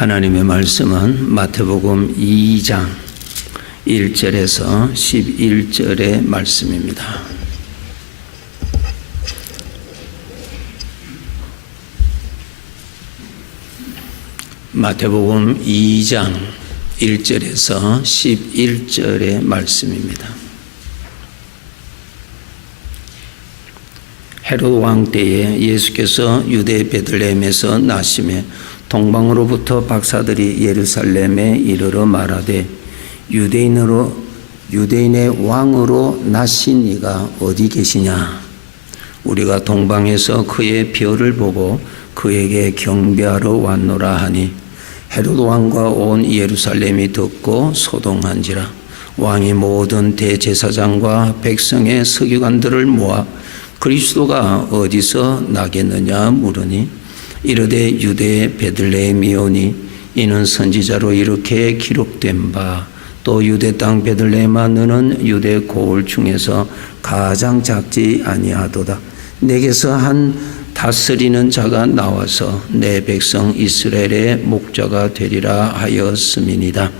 하나님의 말씀은 마태복음 2장 1절에서 11절의 말씀입니다. 마태복음 2장 1절에서 11절의 말씀입니다. 헤롯 왕 때에 예수께서 유대 베들레헴에서 나심에 동방으로부터 박사들이 예루살렘에 이르러 말하되 유대인의 왕으로 나신 이가 어디 계시냐? 우리가 동방에서 그의 별을 보고 그에게 경배하러 왔노라 하니 헤롯 왕과 온 예루살렘이 듣고 소동한지라. 왕이 모든 대제사장과 백성의 서기관들을 모아 그리스도가 어디서 나겠느냐 물으니 이르되 유대의 베들레헴이오니 이는 선지자로 이렇게 기록된 바 또 유대 땅 베들레헴아 너는 유대 고을 중에서 가장 작지 아니하도다. 내게서 한 다스리는 자가 나와서 내 백성 이스라엘의 목자가 되리라 하였음이니이다.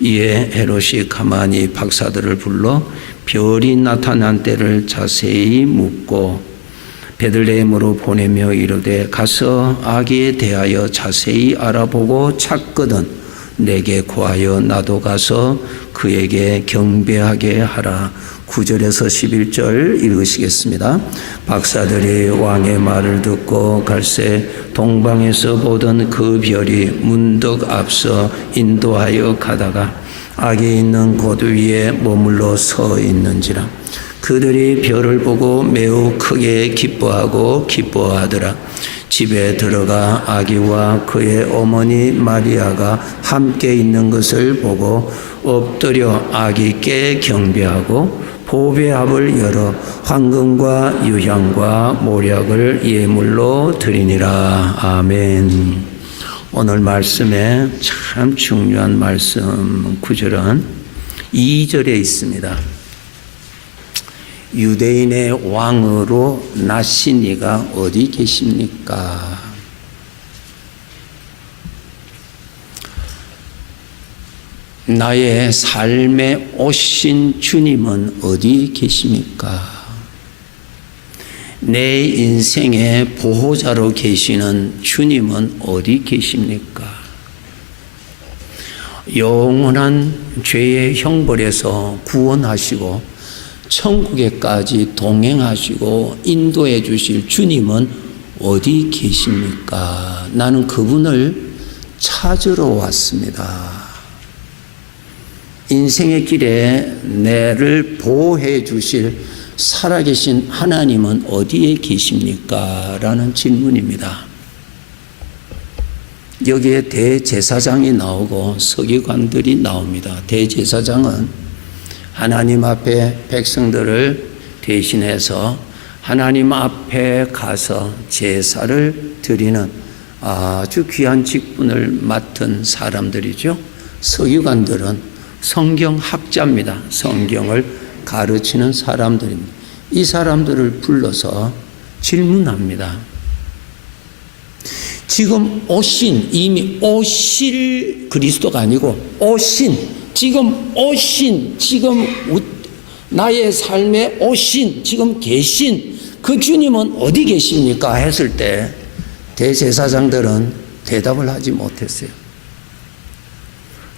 이에 헤롯이 가만히 박사들을 불러 별이 나타난 때를 자세히 묻고 베들레헴으로 보내며 이르되 가서 아기에 대하여 자세히 알아보고 찾거든 내게 구하여 나도 가서 그에게 경배하게 하라. 9절에서 11절 읽으시겠습니다. 박사들이 왕의 말을 듣고 갈새 동방에서 보던 그 별이 문득 앞서 인도하여 가다가 아기 있는 곳 위에 머물러 서 있는지라. 그들이 별을 보고 매우 크게 기뻐하더라. 집에 들어가 아기와 그의 어머니 마리아가 함께 있는 것을 보고 엎드려 아기께 경배하고 보배합을 열어 황금과 유향과 모략을 예물로 드리니라. 아멘. 오늘 말씀에 참 중요한 말씀 9절은 2절에 있습니다. 유대인의 왕으로 나신 이가 어디 계십니까? 나의 삶에 오신 주님은 어디 계십니까? 내 인생의 보호자로 계시는 주님은 어디 계십니까? 영원한 죄의 형벌에서 구원하시고 천국에까지 동행하시고 인도해 주실 주님은 어디 계십니까? 나는 그분을 찾으러 왔습니다. 인생의 길에 나를 보호해 주실 살아계신 하나님은 어디에 계십니까? 라는 질문입니다. 여기에 대제사장이 나오고 서기관들이 나옵니다. 대제사장은 하나님 앞에 백성들을 대신해서 하나님 앞에 가서 제사를 드리는 아주 귀한 직분을 맡은 사람들이죠. 서기관들은 성경학자입니다. 성경을 가르치는 사람들입니다. 이 사람들을 불러서 질문합니다. 지금 이미 오실 그리스도가 아니고 지금 나의 삶에 오신, 지금 계신 그 주님은 어디 계십니까? 했을 때 대제사장들은 대답을 하지 못했어요.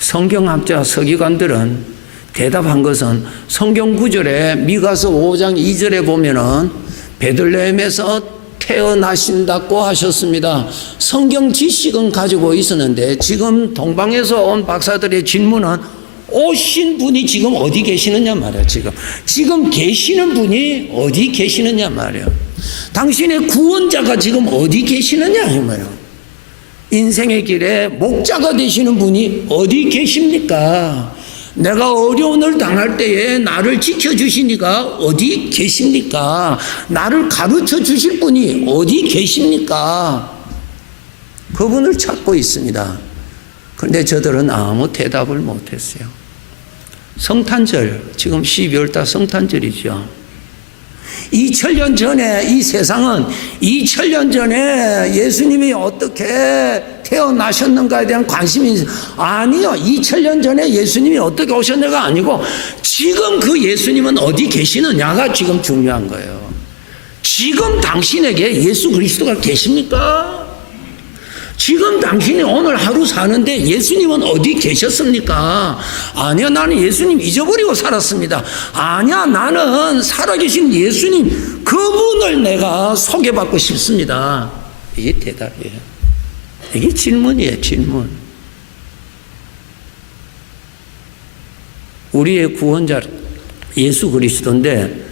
성경학자 서기관들은 대답한 것은 성경 9절에 미가서 5장 2절에 보면은 베들레헴에서 태어나신다고 하셨습니다. 성경 지식은 가지고 있었는데 지금 동방에서 온 박사들의 질문은 오신 분이 지금 어디 계시느냐 말이야. 지금 계시는 분이 어디 계시느냐 말이야. 당신의 구원자가 지금 어디 계시느냐 이 말이야. 인생의 길에 목자가 되시는 분이 어디 계십니까? 내가 어려움을 당할 때에 나를 지켜주시니까 어디 계십니까? 나를 가르쳐 주실 분이 어디 계십니까? 그분을 찾고 있습니다. 그런데 저들은 아무 대답을 못했어요. 성탄절, 지금 12월달 성탄절이죠. 2000년 전에 이 세상은 2000년 전에 예수님이 어떻게 태어나셨는가에 대한 관심이 아니요. 2000년 전에 예수님이 어떻게 오셨는가 아니고 지금 그 예수님은 어디 계시느냐가 지금 중요한 거예요. 지금 당신에게 예수 그리스도가 계십니까? 지금 당신이 오늘 하루 사는데 예수님은 어디 계셨습니까? 아니야, 나는 예수님 잊어버리고 살았습니다. 아니야, 나는 살아계신 예수님 그분을 내가 소개받고 싶습니다. 이게 대답이에요. 이게 질문이에요, 질문. 우리의 구원자 예수 그리스도인데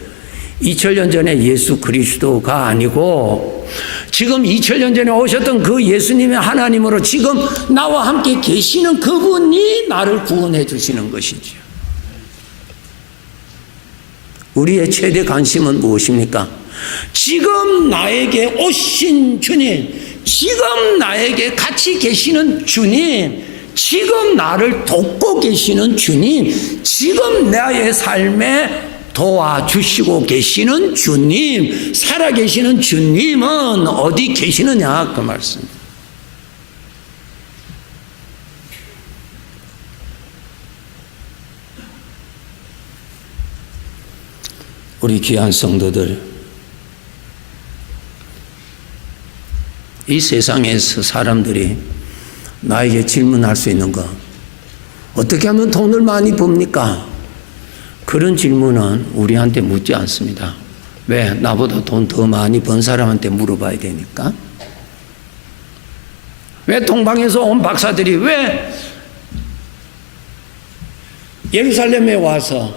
2000년 전에 예수 그리스도가 아니고 지금 2000년 전에 오셨던 그 예수님의 하나님으로 지금 나와 함께 계시는 그분이 나를 구원해 주시는 것이죠. 우리의 최대 관심은 무엇입니까? 지금 나에게 오신 주님, 지금 나에게 같이 계시는 주님, 지금 나를 돕고 계시는 주님, 지금 나의 삶에 도와주시고 계시는 주님, 살아계시는 주님은 어디 계시느냐 그 말씀. 우리 귀한 성도들, 이 세상에서 사람들이 나에게 질문할 수 있는 거, 어떻게 하면 돈을 많이 법니까? 그런 질문은 우리한테 묻지 않습니다. 왜? 나보다 돈 더 많이 번 사람한테 물어봐야 되니까. 왜 동방에서 온 박사들이 왜 예루살렘에 와서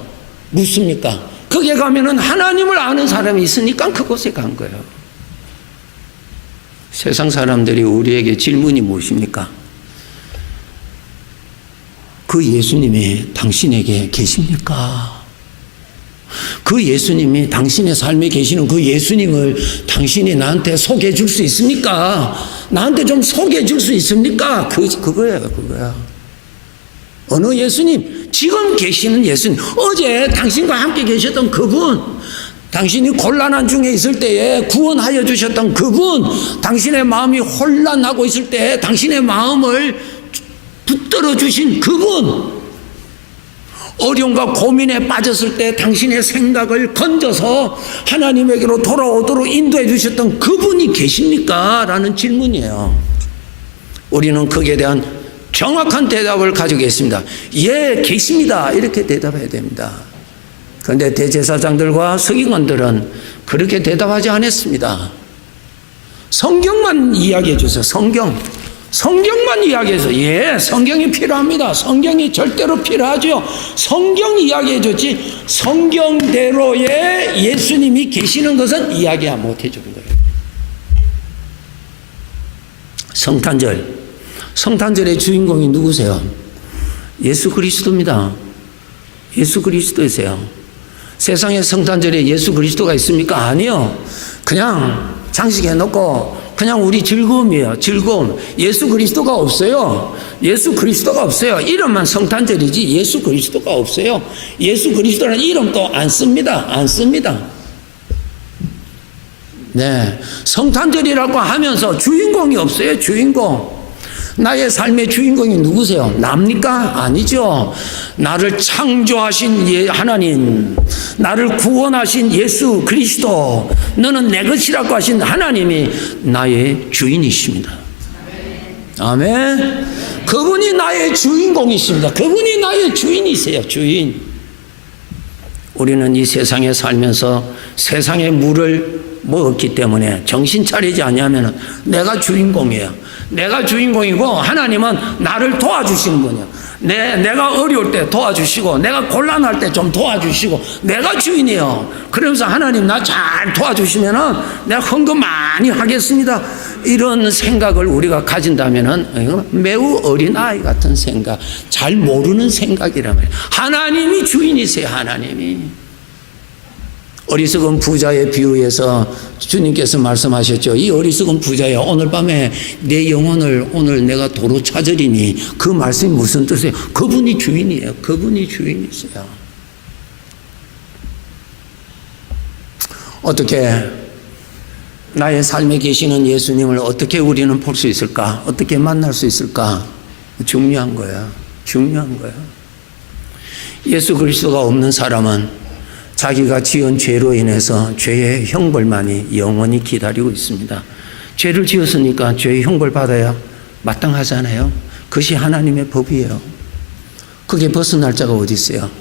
묻습니까? 거기에 가면은 하나님을 아는 사람이 있으니까 그곳에 간 거예요. 세상 사람들이 우리에게 질문이 무엇입니까? 그 예수님이 당신에게 계십니까? 그 예수님이 당신의 삶에 계시는 그 예수님을 당신이 나한테 소개해 줄 수 있습니까? 나한테 좀 소개해 줄 수 있습니까? 그거예요. 어느 예수님? 지금 계시는 예수님. 어제 당신과 함께 계셨던 그분. 당신이 곤란한 중에 있을 때에 구원하여 주셨던 그분. 당신의 마음이 혼란하고 있을 때 당신의 마음을 붙들어 주신 그분. 어려움과 고민에 빠졌을 때 당신의 생각을 건져서 하나님에게로 돌아오도록 인도해 주셨던 그분이 계십니까? 라는 질문이에요. 우리는 거기에 대한 정확한 대답을 가지고 있습니다. 예, 계십니다. 이렇게 대답해야 됩니다. 그런데 대제사장들과 서기관들은 그렇게 대답하지 않았습니다. 성경만 이야기해 주세요. 성경만 이야기해서 예, 성경이 필요합니다. 성경이 절대로 필요하죠. 성경 이야기해 줬지 성경대로의 예수님이 계시는 것은 이야기 못 해주는 거예요. 성탄절의 주인공이 누구세요? 예수 그리스도입니다. 예수 그리스도이세요. 세상에 성탄절에 예수 그리스도가 있습니까? 아니요. 그냥 장식해 놓고 그냥 우리 즐거움이에요. 즐거움. 예수 그리스도가 없어요. 예수 그리스도가 없어요. 이름만 성탄절이지 예수 그리스도가 없어요. 예수 그리스도라는 이름도 안 씁니다. 네. 성탄절이라고 하면서 주인공이 없어요. 주인공. 나의 삶의 주인공이 누구세요? 납니까? 아니죠. 나를 창조하신 하나님, 나를 구원하신 예수 그리스도, 너는 내 것이라고 하신 하나님이 나의 주인이십니다. 아멘. 그분이 나의 주인공이십니다. 그분이 나의 주인이세요. 주인. 우리는 이 세상에 살면서 세상의 물을 먹었기 때문에 정신 차리지 않으면 내가 주인공이에요. 내가 주인공이고 하나님은 나를 도와주시는 분이에요. 내가 어려울 때 도와주시고 내가 곤란할 때 좀 도와주시고 내가 주인이에요. 그러면서 하나님 나 잘 도와주시면은 내가 헌금 많이 하겠습니다. 이런 생각을 우리가 가진다면은 매우 어린아이 같은 생각, 잘 모르는 생각이란 말이에요. 하나님이 주인이세요. 하나님이. 어리석은 부자의 비유에서 주님께서 말씀하셨죠. 이 어리석은 부자야, 오늘 밤에 내 영혼을 오늘 내가 도로 찾으리니, 그 말씀이 무슨 뜻이에요? 그분이 주인이에요. 그분이 주인이세요. 어떻게 나의 삶에 계시는 예수님을 어떻게 우리는 볼 수 있을까? 어떻게 만날 수 있을까? 중요한 거야. 중요한 거야. 예수 그리스도가 없는 사람은 자기가 지은 죄로 인해서 죄의 형벌만이 영원히 기다리고 있습니다. 죄를 지었으니까 죄의 형벌 받아야 마땅하잖아요. 그것이 하나님의 법이에요. 그게 벗어날 자가 어디 있어요?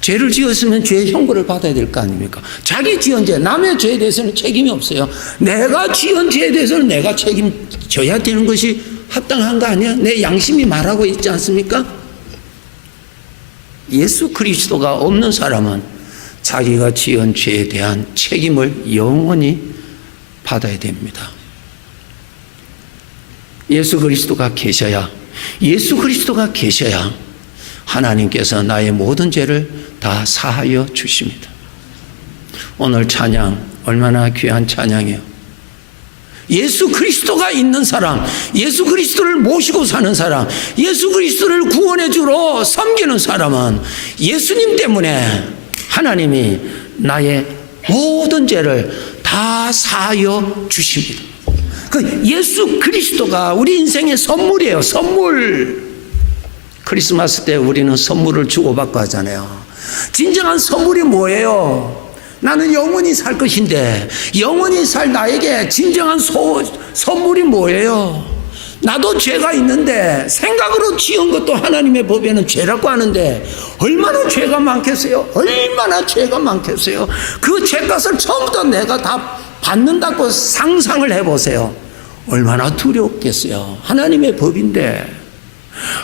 죄를 지었으면 죄의 형벌을 받아야 될 거 아닙니까? 자기 지은 죄, 남의 죄에 대해서는 책임이 없어요. 내가 지은 죄에 대해서는 내가 책임져야 되는 것이 합당한 거 아니야? 내 양심이 말하고 있지 않습니까? 예수 그리스도가 없는 사람은 자기가 지은 죄에 대한 책임을 영원히 받아야 됩니다. 예수 그리스도가 계셔야 하나님께서 나의 모든 죄를 다 사하여 주십니다. 오늘 찬양 얼마나 귀한 찬양이에요. 예수 그리스도가 있는 사람, 예수 그리스도를 모시고 사는 사람, 예수 그리스도를 구원해 주러 섬기는 사람은 예수님 때문에 하나님이 나의 모든 죄를 다 사하여 주십니다. 그 예수 그리스도가 우리 인생의 선물이에요. 선물. 크리스마스 때 우리는 선물을 주고받고 하잖아요. 진정한 선물이 뭐예요? 나는 영원히 살 것인데 영원히 살 나에게 진정한 선물이 뭐예요? 나도 죄가 있는데 생각으로 지은 것도 하나님의 법에는 죄라고 하는데 얼마나 죄가 많겠어요? 얼마나 죄가 많겠어요? 그 죄값을 처음부터 내가 다 받는다고 상상을 해보세요. 얼마나 두렵겠어요? 하나님의 법인데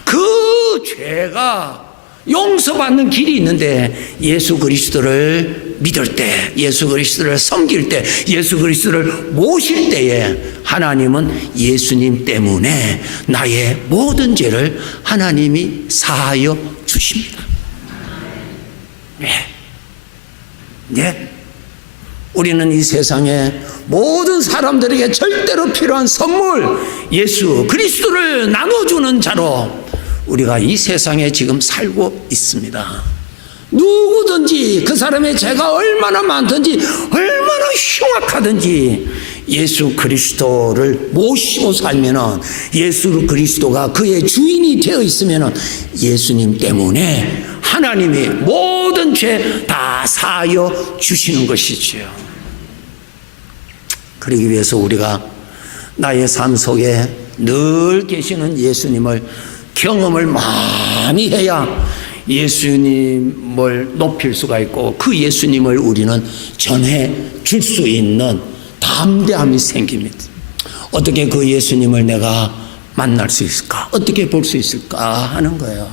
그 죄가 용서받는 길이 있는데 예수 그리스도를 믿을 때, 예수 그리스도를 섬길 때, 예수 그리스도를 모실 때에 하나님은 예수님 때문에 나의 모든 죄를 하나님이 사하여 주십니다. 네. 우리는 이 세상에 모든 사람들에게 절대로 필요한 선물, 예수 그리스도를 나눠주는 자로 우리가 이 세상에 지금 살고 있습니다. 누구든지 그 사람의 죄가 얼마나 많든지 얼마나 흉악하든지 예수 그리스도를 모시고 살면은, 예수 그리스도가 그의 주인이 되어 있으면은 예수님 때문에 하나님이 모든 죄 다 사하여 주시는 것이지요. 그러기 위해서 우리가 나의 삶 속에 늘 계시는 예수님을 경험을 많이 해야 예수님을 높일 수가 있고 그 예수님을 우리는 전해 줄 수 있는 담대함이 생깁니다. 어떻게 그 예수님을 내가 만날 수 있을까? 어떻게 볼 수 있을까 하는 거예요.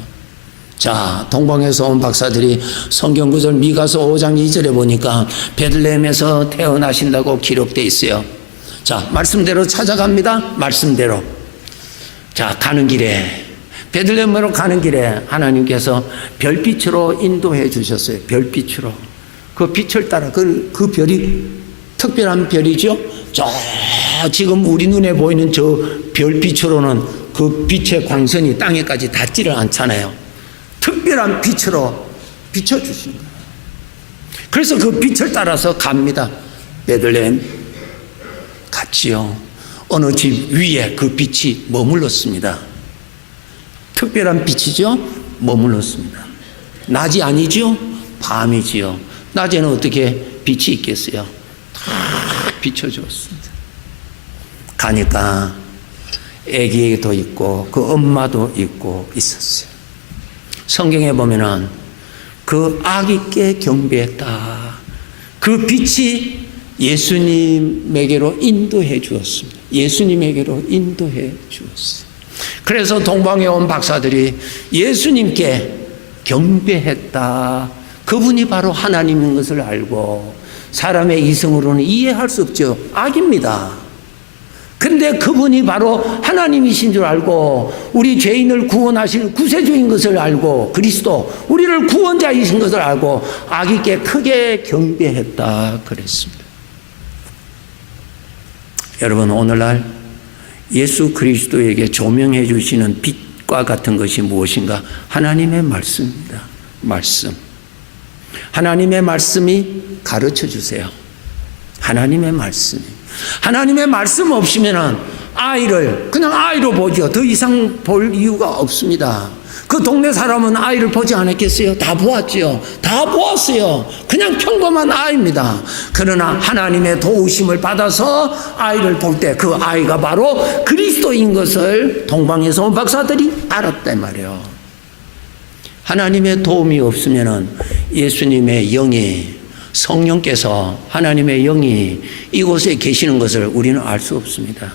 자, 동방에서 온 박사들이 성경 구절 미가서 5장 2절에 보니까 베들레헴에서 태어나신다고 기록되어 있어요. 자, 말씀대로 찾아갑니다. 말씀대로. 자, 가는 길에, 베들레헴으로 가는 길에 하나님께서 별빛으로 인도해 주셨어요. 별빛으로. 그 빛을 따라, 그 별이 특별한 별이죠. 저 지금 우리 눈에 보이는 저 별빛으로는 그 빛의 광선이 땅에까지 닿지를 않잖아요. 특별한 빛으로 비춰주신 거예요. 그래서 그 빛을 따라서 갑니다. 베들레헴 갔지요. 어느 집 위에 그 빛이 머물렀습니다. 특별한 빛이죠. 머물렀습니다. 낮이 아니죠. 밤이지요. 낮에는 어떻게 빛이 있겠어요. 다 비춰주었습니다. 가니까 아기도 있고 그 엄마도 있고 있었어요. 성경에 보면은 그 아기께 경배했다. 그 빛이 예수님에게로 인도해 주었습니다. 예수님에게로 인도해 주었어요. 그래서 동방에 온 박사들이 예수님께 경배했다. 그분이 바로 하나님인 것을 알고, 사람의 이성으로는 이해할 수 없죠. 악입니다. 근데 그분이 바로 하나님이신 줄 알고, 우리 죄인을 구원하실 구세주인 것을 알고, 그리스도 우리를 구원자이신 것을 알고 아기께 크게 경배했다 그랬습니다. 여러분, 오늘날 예수 그리스도에게 조명해 주시는 빛과 같은 것이 무엇인가? 하나님의 말씀입니다. 말씀. 하나님의 말씀이 가르쳐 주세요. 하나님의 말씀. 하나님의 말씀 없으면 아이를 그냥 아이로 보죠. 더 이상 볼 이유가 없습니다. 그 동네 사람은 아이를 보지 않았겠어요? 다 보았지요. 다 보았어요. 그냥 평범한 아이입니다. 그러나 하나님의 도우심을 받아서 아이를 볼 때 그 아이가 바로 그리스도인 것을 동방에서 온 박사들이 알았단 말이에요. 하나님의 도움이 없으면 예수님의 영이, 성령께서, 하나님의 영이 이곳에 계시는 것을 우리는 알 수 없습니다.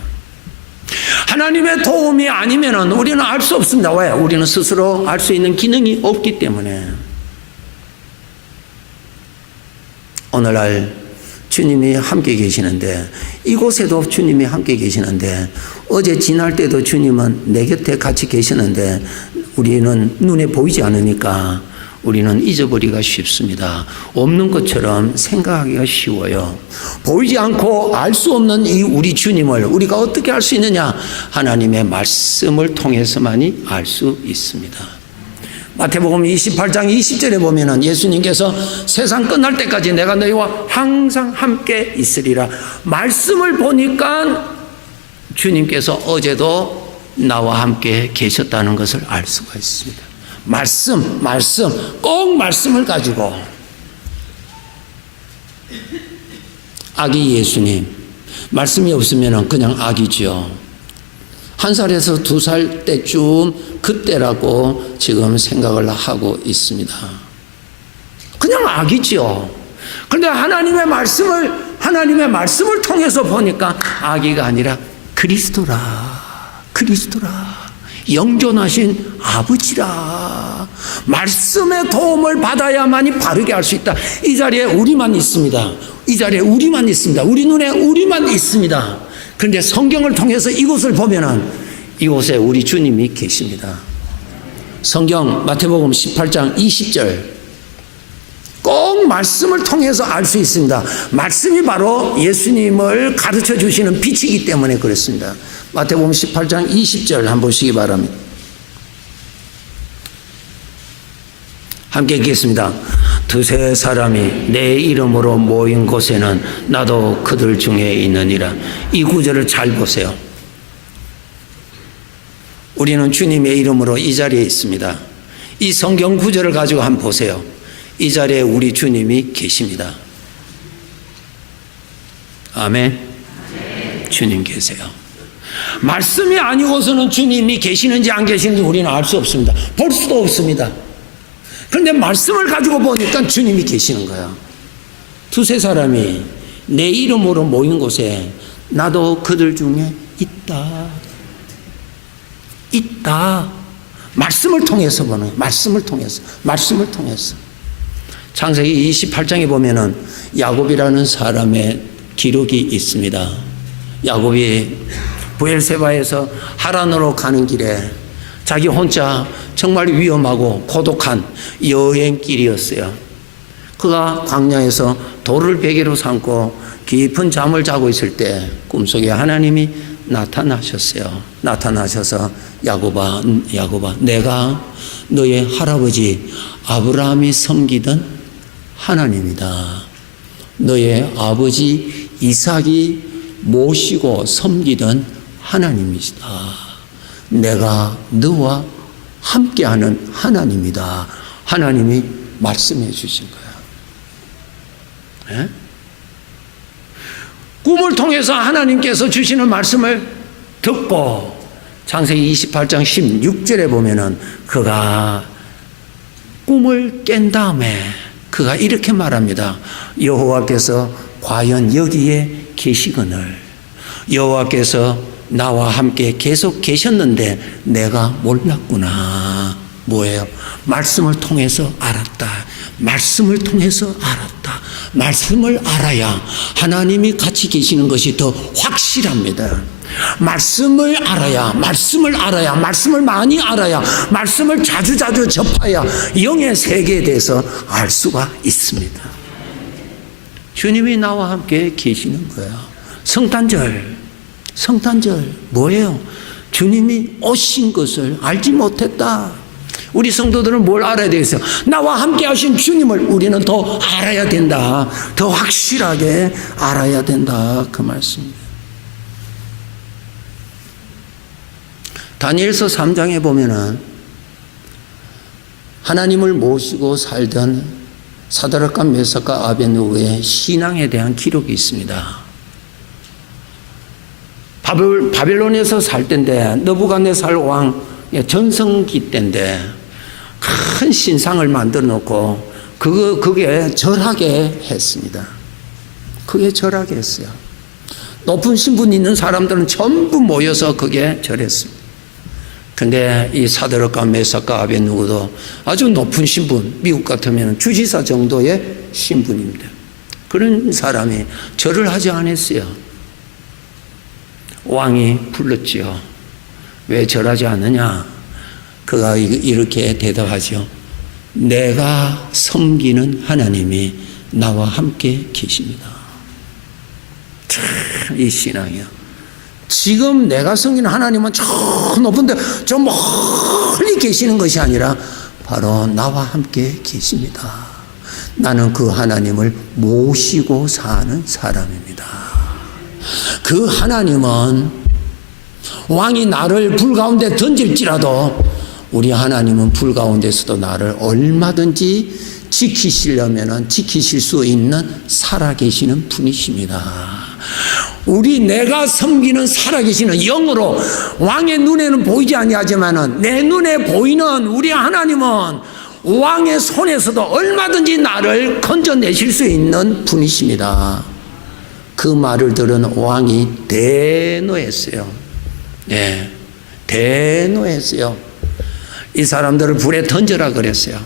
하나님의 도움이 아니면 우리는 알 수 없습니다. 왜? 우리는 스스로 알 수 있는 기능이 없기 때문에. 오늘날 주님이 함께 계시는데, 이곳에도 주님이 함께 계시는데, 어제 지날 때도 주님은 내 곁에 같이 계시는데 우리는 눈에 보이지 않으니까 우리는 잊어버리기가 쉽습니다. 없는 것처럼 생각하기가 쉬워요. 보이지 않고 알 수 없는 이 우리 주님을 우리가 어떻게 알 수 있느냐? 하나님의 말씀을 통해서만이 알 수 있습니다. 마태복음 28장 20절에 보면은 예수님께서 세상 끝날 때까지 내가 너희와 항상 함께 있으리라. 말씀을 보니까 주님께서 어제도 나와 함께 계셨다는 것을 알 수가 있습니다. 말씀, 꼭 말씀을 가지고. 아기 예수님, 말씀이 없으면 그냥 아기죠. 1살에서 2살 때쯤 그때라고 지금 생각을 하고 있습니다. 그냥 아기죠. 그런데 하나님의 말씀을 통해서 보니까 아기가 아니라 그리스도라. 영존하신 아버지라. 말씀의 도움을 받아야만이 바르게 할 수 있다. 이 자리에 우리만 있습니다. 이 자리에 우리만 있습니다. 우리 눈에 우리만 있습니다. 그런데 성경을 통해서 이곳을 보면은 이곳에 우리 주님이 계십니다. 성경 마태복음 18장 20절. 꼭 말씀을 통해서 알 수 있습니다. 말씀이 바로 예수님을 가르쳐 주시는 빛이기 때문에 그렇습니다. 마태복음 18장 20절 한번 보시기 바랍니다. 함께 읽겠습니다. 두세 사람이 내 이름으로 모인 곳에는 나도 그들 중에 있느니라. 이 구절을 잘 보세요. 우리는 주님의 이름으로 이 자리에 있습니다. 이 성경 구절을 가지고 한번 보세요. 이 자리에 우리 주님이 계십니다. 아멘. 주님 계세요. 말씀이 아니고서는 주님이 계시는지 안 계시는지 우리는 알 수 없습니다. 볼 수도 없습니다. 그런데 말씀을 가지고 보니까 주님이 계시는 거예요. 두세 사람이 내 이름으로 모인 곳에 나도 그들 중에 있다. 말씀을 통해서 보는 거예요. 말씀을 통해서. 창세기 28장에 보면은 야곱이라는 사람의 기록이 있습니다. 야곱이 브엘세바에서 하란으로 가는 길에 자기 혼자 정말 위험하고 고독한 여행길이었어요. 그가 광야에서 돌을 베개로 삼고 깊은 잠을 자고 있을 때 꿈속에 하나님이 나타나셨어요. 나타나셔서 야곱아, 내가 너의 할아버지 아브라함이 섬기던 하나님이다. 너의 아버지 이삭이 모시고 섬기던 하나님이시다. 내가 너와 함께하는 하나님이다. 하나님이 말씀해 주신 거야. 네? 꿈을 통해서 하나님께서 주시는 말씀을 듣고 창세기 28장 16절에 보면은 그가 꿈을 깬 다음에 그가 이렇게 말합니다. 여호와께서 과연 여기에 계시거늘 여호와께서 나와 함께 계속 계셨는데 내가 몰랐구나. 뭐예요? 말씀을 통해서 알았다. 말씀을 통해서 알았다. 말씀을 알아야 하나님이 같이 계시는 것이 더 확실합니다. 말씀을 알아야, 말씀을 많이 알아야, 말씀을 자주 접해야 영의 세계에 대해서 알 수가 있습니다. 주님이 나와 함께 계시는 거예요. 성탄절 뭐예요? 주님이 오신 것을 알지 못했다. 우리 성도들은 뭘 알아야 되겠어요? 나와 함께 하신 주님을 우리는 더 알아야 된다. 더 확실하게 알아야 된다. 그 말씀입니다. 다니엘서 3장에 보면은 하나님을 모시고 살던 사드락과 메삭과 아벳느고의 신앙에 대한 기록이 있습니다. 바벨론에서 살 때인데 느부갓네살 왕의 전성기 때인데 큰 신상을 만들어 놓고 그게 절하게 했습니다. 그게 절하게 했어요. 높은 신분 있는 사람들은 전부 모여서 그게 절했습니다. 근데 이 사드락과 메삭과 아벳느고도 아주 높은 신분, 미국 같으면 주지사 정도의 신분입니다. 그런 사람이 절을 하지 않았어요. 왕이 불렀지요. 왜 절하지 않느냐? 그가 이렇게 대답하죠. 내가 섬기는 하나님이 나와 함께 계십니다. 참, 이 신앙이요. 지금 내가 섬기는 하나님은 저 높은데 저 멀리 계시는 것이 아니라 바로 나와 함께 계십니다. 나는 그 하나님을 모시고 사는 사람입니다. 그 하나님은 왕이 나를 불 가운데 던질지라도 우리 하나님은 불 가운데서도 나를 얼마든지 지키시려면 지키실 수 있는 살아계시는 분이십니다. 내가 섬기는 살아계시는 영으로 왕의 눈에는 보이지 아니하지만은 내 눈에 보이는 우리 하나님은 왕의 손에서도 얼마든지 나를 건져내실 수 있는 분이십니다. 그 말을 들은 왕이 대노했어요. 예, 대노했어요. 이 사람들을 불에 던져라 그랬어요.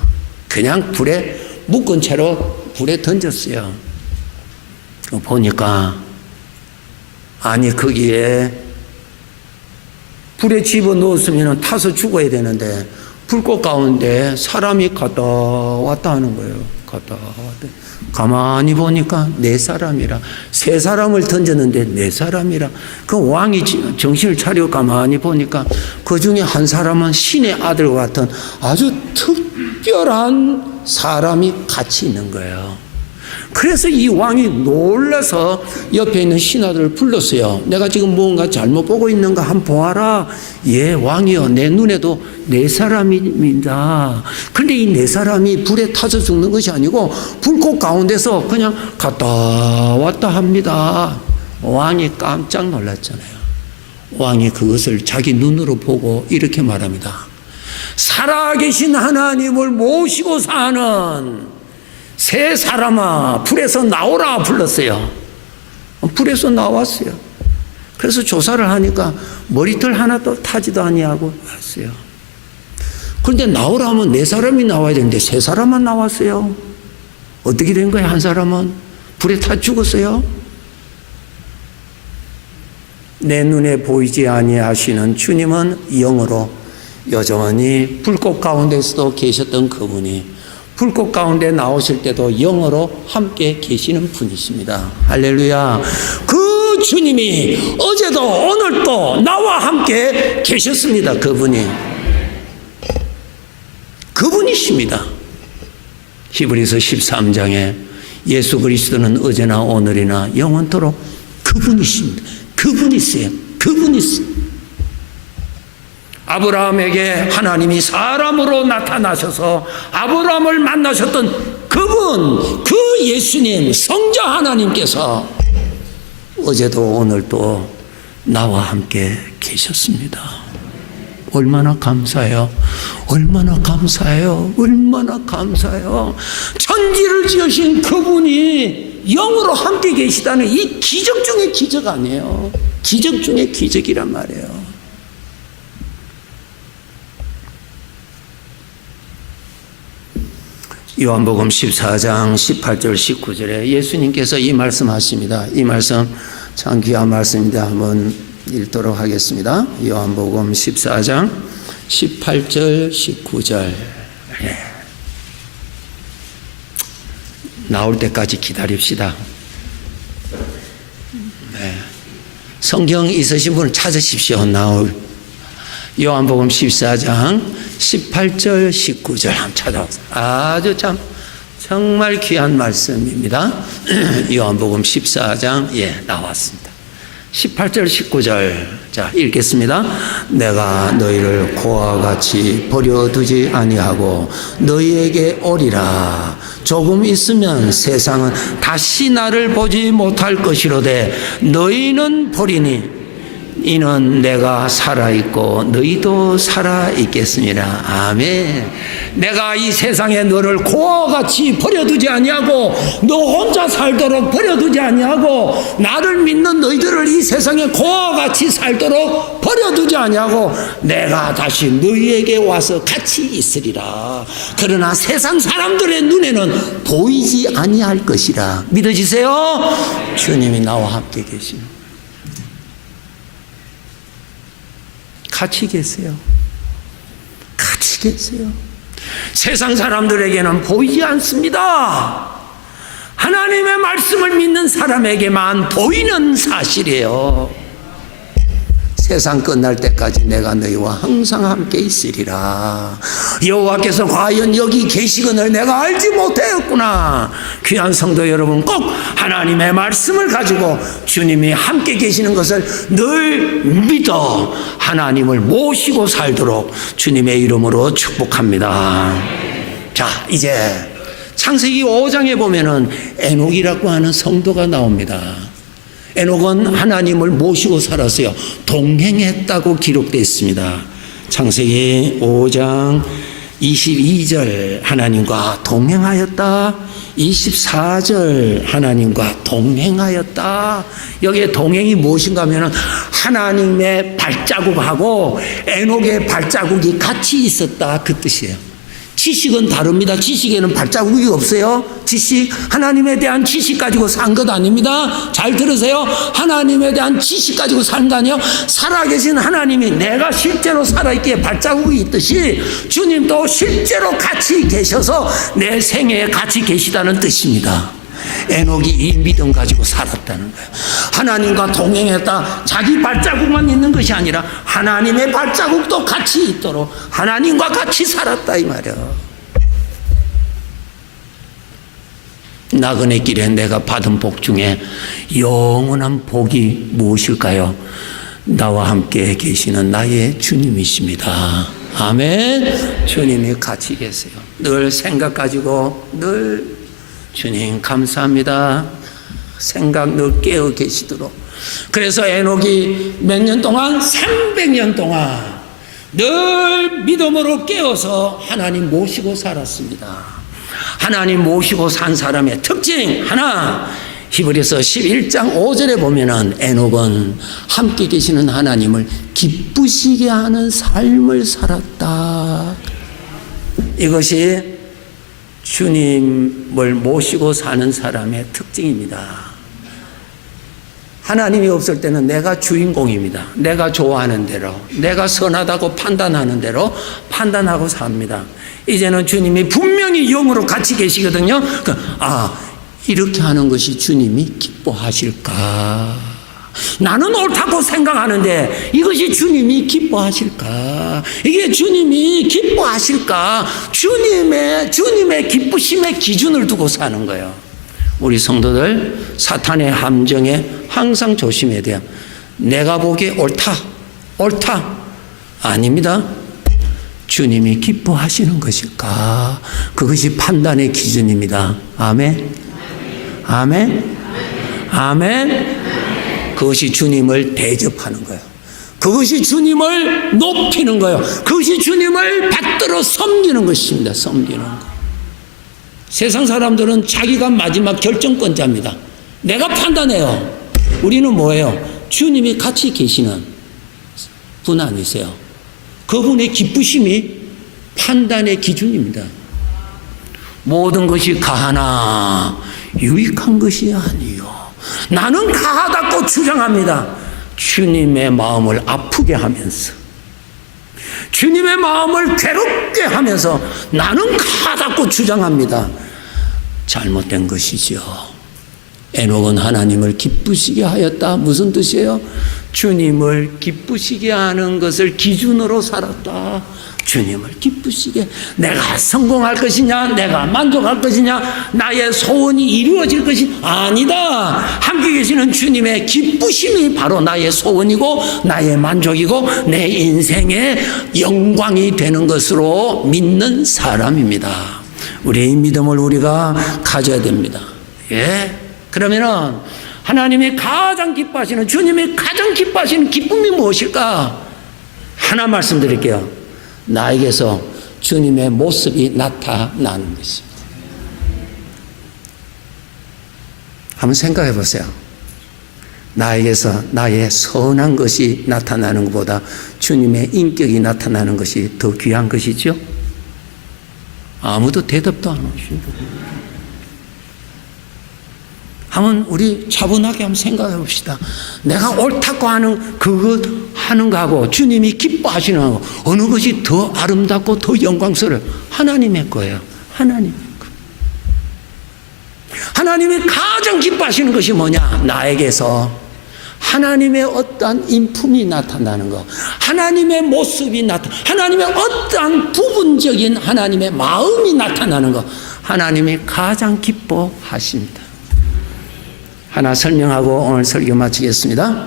그냥 불에 묶은 채로 불에 던졌어요. 보니까 아니 거기에 불에 집어넣었으면 타서 죽어야 되는데 불꽃 가운데 사람이 갔다 왔다 하는 거예요. 갔다 왔다. 가만히 보니까 4사람이라. 3사람을 던졌는데 4사람이라. 그 왕이 정신을 차리고 가만히 보니까 그 중에 한 사람은 신의 아들 같은 아주 특별한 사람이 같이 있는 거예요. 그래서 이 왕이 놀라서 옆에 있는 신하들을 불렀어요. 내가 지금 뭔가 잘못 보고 있는가 한번 보아라. 예, 왕이요. 내 눈에도 4사람입니다. 그런데 이 4사람이 불에 타서 죽는 것이 아니고 불꽃 가운데서 그냥 갔다 왔다 합니다. 왕이 깜짝 놀랐잖아요. 왕이 그것을 자기 눈으로 보고 이렇게 말합니다. 살아계신 하나님을 모시고 사는 3사람아 불에서 나오라 불렀어요. 불에서 나왔어요. 그래서 조사를 하니까 머리털 하나도 타지도 아니하고 왔어요. 그런데 나오라 하면 4사람이 나와야 되는데 3사람만 나왔어요. 어떻게 된 거예요? 한 사람은 불에 타 죽었어요. 내 눈에 보이지 아니하시는 주님은 영으로 여전히 불꽃 가운데서도 계셨던 그분이 불꽃 가운데 나오실 때도 영으로 함께 계시는 분이십니다. 할렐루야. 그 주님이 어제도 오늘도 나와 함께 계셨습니다. 그분이십니다. 히브리서 13장에 예수 그리스도는 어제나 오늘이나 영원토록 그분이십니다. 그분이세요. 아브라함에게 하나님이 사람으로 나타나셔서 아브라함을 만나셨던 그분, 그 예수님, 성자 하나님께서 어제도 오늘도 나와 함께 계셨습니다. 얼마나 감사해요. 얼마나 감사해요. 얼마나 감사해요. 천지를 지으신 그분이 영으로 함께 계시다는 이 기적 중의 기적 아니에요. 기적 중의 기적이란 말이에요. 요한복음 14장 18절 19절에 예수님께서 이 말씀하십니다. 이 말씀 참 귀한 말씀인데 한번 읽도록 하겠습니다. 요한복음 14장 18절 19절 나올 때까지 기다립시다. 성경 있으신 분을 찾으십시오. 요한복음 14장 18절 19절 한번 찾아왔어요. 아주 참 정말 귀한 말씀입니다. 요한복음 14장 나왔습니다. 18절 19절 자 읽겠습니다. 내가 너희를 고와 같이 버려두지 아니하고 너희에게 오리라. 조금 있으면 세상은 다시 나를 보지 못할 것이로되 너희는 보리니 이는 내가 살아있고 너희도 살아있겠습니다. 아멘. 내가 이 세상에 너를 고와 같이 버려두지 아니하고 너 혼자 살도록 버려두지 아니하고 나를 믿는 너희들을 이 세상에 고와 같이 살도록 버려두지 아니하고 내가 다시 너희에게 와서 같이 있으리라. 그러나 세상 사람들의 눈에는 보이지 아니할 것이라. 믿어지세요? 주님이 나와 함께 계시는 같이 계세요. 같이 계세요. 세상 사람들에게는 보이지 않습니다. 하나님의 말씀을 믿는 사람에게만 보이는 사실이에요. 세상 끝날 때까지 내가 너희와 항상 함께 있으리라. 여호와께서 과연 여기 계시거늘 내가 알지 못하였구나. 귀한 성도 여러분, 꼭 하나님의 말씀을 가지고 주님이 함께 계시는 것을 늘 믿어 하나님을 모시고 살도록 주님의 이름으로 축복합니다. 자, 이제 창세기 5장에 보면은 에녹이라고 하는 성도가 나옵니다. 에녹은 하나님을 모시고 살았어요. 동행했다고 기록되어 있습니다. 창세기 5장 22절 하나님과 동행하였다. 24절 하나님과 동행하였다. 여기에 동행이 무엇인가 하면 하나님의 발자국하고 에녹의 발자국이 같이 있었다, 그 뜻이에요. 지식은 다릅니다. 지식에는 발자국이 없어요. 지식, 하나님에 대한 지식 가지고 산 것 아닙니다. 잘 들으세요. 하나님에 대한 지식 가지고 산 거 아니에요. 살아계신 하나님이 내가 실제로 살아있기에 발자국이 있듯이 주님도 실제로 같이 계셔서 내 생애에 같이 계시다는 뜻입니다. 에녹이 이 믿음 가지고 살았다는 거예요. 하나님과 동행했다. 자기 발자국만 있는 것이 아니라 하나님의 발자국도 같이 있도록 하나님과 같이 살았다, 이 말이에요. 나그네 길에 내가 받은 복 중에 영원한 복이 무엇일까요? 나와 함께 계시는 나의 주님이십니다. 아멘. 주님이 같이 계세요. 늘 생각 가지고 늘 주님 감사합니다. 생각 늘 깨어 계시도록. 그래서 에녹이 몇 년 동안 300년 동안 늘 믿음으로 깨어서 하나님 모시고 살았습니다. 하나님 모시고 산 사람의 특징 하나, 히브리서 11장 5절에 보면은 에녹은 함께 계시는 하나님을 기쁘시게 하는 삶을 살았다. 이것이 주님을 모시고 사는 사람의 특징입니다. 하나님이 없을 때는 내가 주인공입니다. 내가 좋아하는 대로, 내가 선하다고 판단하는 대로 판단하고 삽니다. 이제는 주님이 분명히 영으로 같이 계시거든요. 이렇게 하는 것이 주님이 기뻐하실까? 나는 옳다고 생각하는데 이것이 주님이 기뻐하실까? 이게 주님이 기뻐하실까? 주님의 기쁘심의 기준을 두고 사는 거예요. 우리 성도들 사탄의 함정에 항상 조심해야 돼요. 내가 보기에 옳다 아닙니다. 주님이 기뻐하시는 것일까? 그것이 판단의 기준입니다. 아멘. 아멘. 아멘. 그것이 주님을 대접하는 거예요. 그것이 주님을 높이는 거예요. 그것이 주님을 받들어 섬기는 것입니다. 섬기는 거. 세상 사람들은 자기가 마지막 결정권자입니다. 내가 판단해요. 우리는 뭐예요? 주님이 같이 계시는 분 아니세요? 그분의 기쁘심이 판단의 기준입니다. 모든 것이 가하나 유익한 것이 아니요. 나는 가하다고 주장합니다. 주님의 마음을 아프게 하면서, 주님의 마음을 괴롭게 하면서 나는 가하다고 주장합니다. 잘못된 것이죠. 에녹은 하나님을 기쁘시게 하였다. 무슨 뜻이에요? 주님을 기쁘시게 하는 것을 기준으로 살았다. 주님을 기쁘시게, 내가 성공할 것이냐, 내가 만족할 것이냐, 나의 소원이 이루어질 것이 아니다. 함께 계시는 주님의 기쁘심이 바로 나의 소원이고 나의 만족이고 내 인생의 영광이 되는 것으로 믿는 사람입니다. 우리의 믿음을 우리가 가져야 됩니다. 예? 그러면은 하나님이 가장 기뻐하시는, 주님이 가장 기뻐하시는 기쁨이 무엇일까? 하나 말씀드릴게요. 나에게서 주님의 모습이 나타나는 것입니다. 한번 생각해 보세요. 나에게서 나의 선한 것이 나타나는 것보다 주님의 인격이 나타나는 것이 더 귀한 것이죠? 아무도 대답도 안 하시죠. 한번 우리 차분하게 한번 생각해 봅시다. 내가 옳다고 하는 그것 하는 거하고 주님이 기뻐하시는 거하고 어느 것이 더 아름답고 더 영광스러워요? 하나님의 거예요. 하나님의 거. 하나님이 가장 기뻐하시는 것이 뭐냐? 나에게서 하나님의 어떠한 인품이 나타나는 것, 하나님의 모습이 하나님의 어떠한 부분적인 하나님의 마음이 나타나는 것, 하나님이 가장 기뻐하십니다. 하나 설명하고 오늘 설교 마치겠습니다.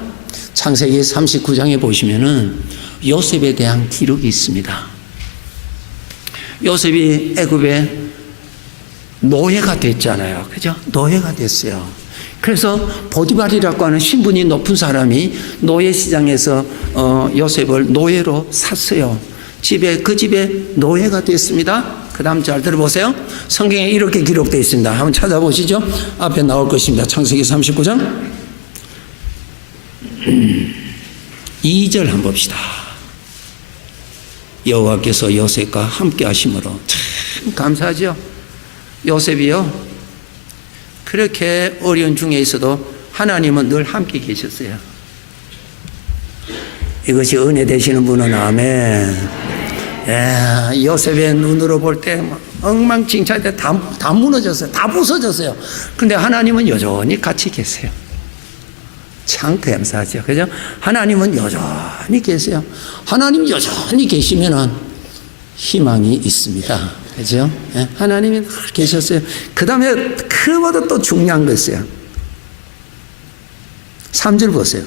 창세기 39장에 보시면은 요셉에 대한 기록이 있습니다. 요셉이 애굽에 노예가 됐잖아요. 그죠? 노예가 됐어요. 그래서 보디발이라고 하는 신분이 높은 사람이 노예 시장에서 요셉을 노예로 샀어요. 그 집에 노예가 됐습니다. 그 다음 잘 들어보세요. 성경에 이렇게 기록되어 있습니다. 한번 찾아보시죠. 앞에 나올 것입니다. 창세기 39장 2절 한번 봅시다. 여호와께서 요셉과 함께 하심으로, 참 감사하죠. 요셉이요, 그렇게 어려운 중에 있어도 하나님은 늘 함께 계셨어요. 이것이 은혜 되시는 분은 아멘. 예, 요셉의 눈으로 볼 때 엉망진창 때 다 무너졌어요. 다 부서졌어요. 그런데 하나님은 여전히 같이 계세요. 참 감사하죠. 그죠? 하나님은 여전히 계세요. 하나님 여전히 계시면은 희망이 있습니다. 그죠? 예, 하나님이 늘 계셨어요. 그 다음에 그보다 또 중요한 거 있어요. 3절 보세요.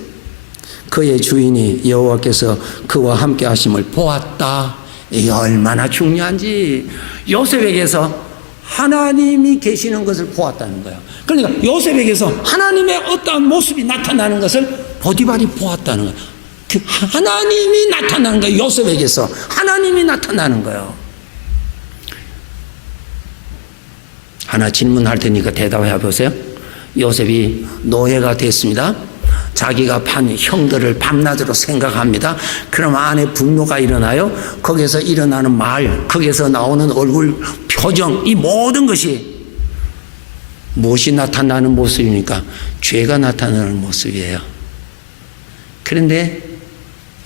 그의 주인이 여호와께서 그와 함께 하심을 보았다. 이게 얼마나 중요한지. 요셉에게서 하나님이 계시는 것을 보았다는 거예요. 그러니까 요셉에게서 하나님의 어떠한 모습이 나타나는 것을 보디발이 보았다는 거예요. 하나님이 나타나는 거예요. 요셉에게서 하나님이 나타나는 거예요. 하나 질문할 테니까 대답해 보세요. 요셉이 노예가 됐습니다. 자기가 판 형들을 밤낮으로 생각합니다. 그럼 안에 분노가 일어나요. 거기서 일어나는 말, 거기서 나오는 얼굴 표정, 이 모든 것이 무엇이 나타나는 모습입니까? 죄가 나타나는 모습이에요. 그런데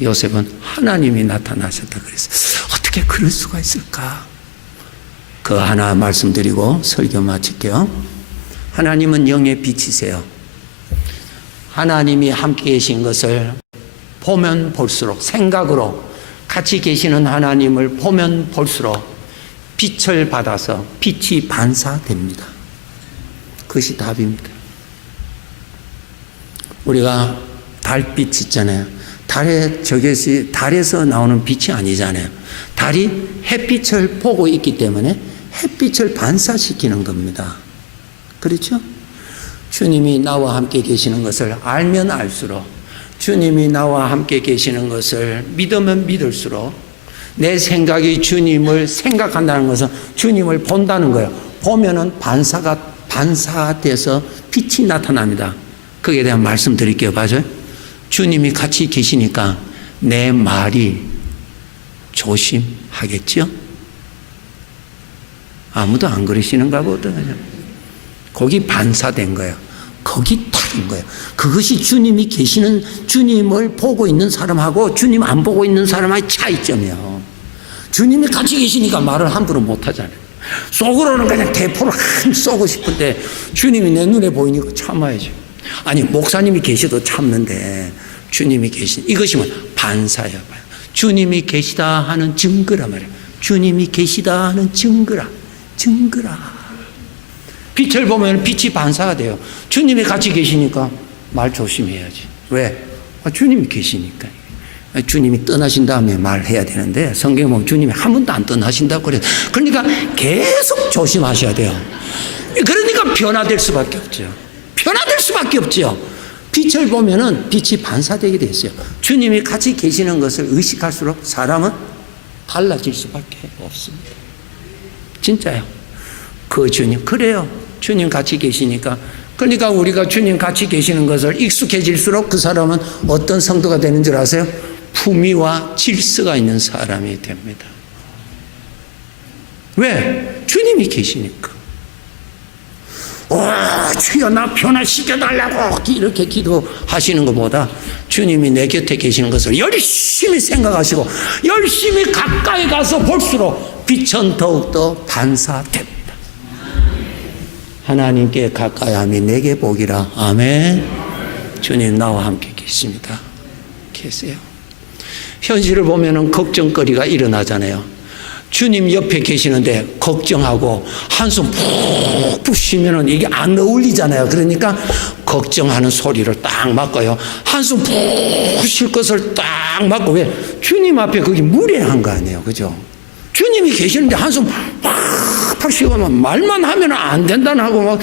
요셉은 하나님이 나타나셨다 그랬어요. 어떻게 그럴 수가 있을까? 그 하나 말씀드리고 설교 마칠게요. 하나님은 영의 빛이세요. 하나님이 함께 계신 것을 보면 볼수록, 생각으로 같이 계시는 하나님을 보면 볼수록 빛을 받아서 빛이 반사됩니다. 그것이 답입니다. 우리가 달빛 있잖아요. 저것이 달에서 나오는 빛이 아니잖아요. 달이 햇빛을 보고 있기 때문에 햇빛을 반사시키는 겁니다. 그렇죠? 주님이 나와 함께 계시는 것을 알면 알수록, 주님이 나와 함께 계시는 것을 믿으면 믿을수록, 내 생각이 주님을 생각한다는 것은 주님을 본다는 거예요. 보면은 반사돼서 빛이 나타납니다. 거기에 대한 말씀 드릴게요. 맞아요? 주님이 같이 계시니까 내 말이 조심하겠죠? 아무도 안 그러시는가 보거든요. 거기 반사된 거예요. 거기 다른 거예요. 그것이 주님이 계시는, 주님을 보고 있는 사람하고 주님 안 보고 있는 사람의 차이점이에요. 주님이 같이 계시니까 말을 함부로 못 하잖아요. 속으로는 그냥 대포를 한 쏘고 싶은데 주님이 내 눈에 보이니까 참아야죠. 아니, 목사님이 계셔도 참는데 주님이 계신, 이것이 뭐 반사야. 주님이 계시다 하는 증거라 말이야. 주님이 계시다 하는 증거라. 빛을 보면 빛이 반사가 돼요. 주님이 같이 계시니까 말 조심해야지. 왜? 주님이 계시니까. 주님이 떠나신 다음에 말해야 되는데 성경에 보면 주님이 한 번도 안 떠나신다고 그래요. 그러니까 계속 조심하셔야 돼요. 그러니까 변화될 수밖에 없죠. 빛을 보면은 빛이 반사되게 돼 있어요. 주님이 같이 계시는 것을 의식할수록 사람은 달라질 수밖에 없습니다. 진짜요. 그 주님, 그래요. 주님 같이 계시니까. 그러니까 우리가 주님 같이 계시는 것을 익숙해질수록 그 사람은 어떤 성도가 되는 줄 아세요? 품위와 질서가 있는 사람이 됩니다. 왜? 주님이 계시니까. 주여 나 변화시켜달라고 이렇게 기도하시는 것보다 주님이 내 곁에 계시는 것을 열심히 생각하시고 열심히 가까이 가서 볼수록 빛은 더욱더 반사됩니다. 하나님께 가까이함이 내게 복이라. 아멘. 주님 나와 함께 계십니다. 계세요. 현실을 보면은 걱정거리가 일어나잖아요. 주님 옆에 계시는데 걱정하고 한숨 푹푹 쉬면은 이게 안 어울리잖아요. 그러니까 걱정하는 소리를 딱 막고요. 한숨 푹 쉴 것을 딱 막고. 왜? 주님 앞에 그게 무례한 거 아니에요. 그죠? 주님이 계시는데 한숨 팍팍 쉬고 말만 하면 안 된다는 하고 막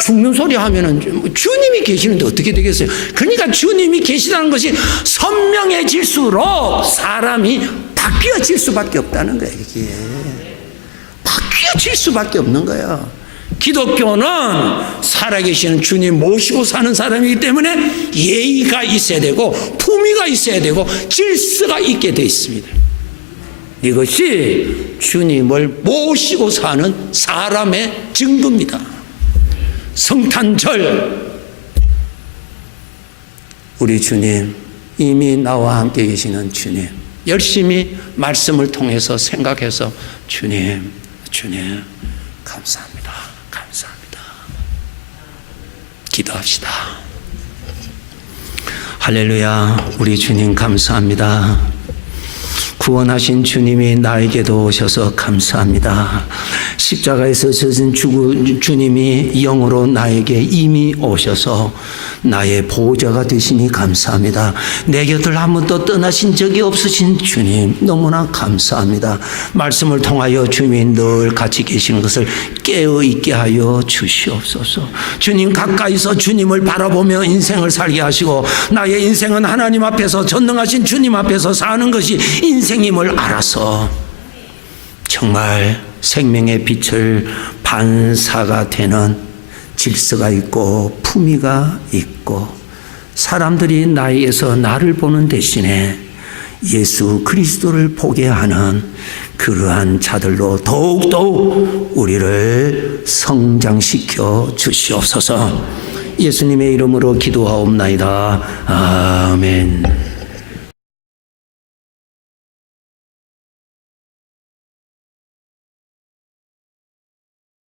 죽는 소리 하면은 주님이 계시는데 어떻게 되겠어요? 그러니까 주님이 계시다는 것이 선명해질수록 사람이 바뀌어질 수밖에 없다는 거예요. 이게 바뀌어질 수밖에 없는 거예요. 기독교는 살아계시는 주님 모시고 사는 사람이기 때문에 예의가 있어야 되고 품위가 있어야 되고 질서가 있게 되어 있습니다. 이것이 주님을 모시고 사는 사람의 증거입니다. 성탄절, 우리 주님, 이미 나와 함께 계시는 주님, 열심히 말씀을 통해서 생각해서 주님 감사합니다. 기도합시다. 할렐루야. 우리 주님 감사합니다. 구원하신 주님이 나에게도 오셔서 감사합니다. 십자가에서 져진 주님이 영으로 나에게 이미 오셔서 나의 보호자가 되시니 감사합니다. 내 곁을 한 번도 떠나신 적이 없으신 주님 너무나 감사합니다. 말씀을 통하여 주님이 늘 같이 계시는 것을 깨어있게 하여 주시옵소서. 주님 가까이서 주님을 바라보며 인생을 살게 하시고 나의 인생은 하나님 앞에서 전능하신 주님 앞에서 사는 것이 인생임을 알아서 정말 생명의 빛을 반사가 되는 질서가 있고 품위가 있고 사람들이 나에게서 나를 보는 대신에 예수 그리스도를 보게 하는 그러한 자들로 더욱더 우리를 성장시켜 주시옵소서. 예수님의 이름으로 기도하옵나이다. 아멘.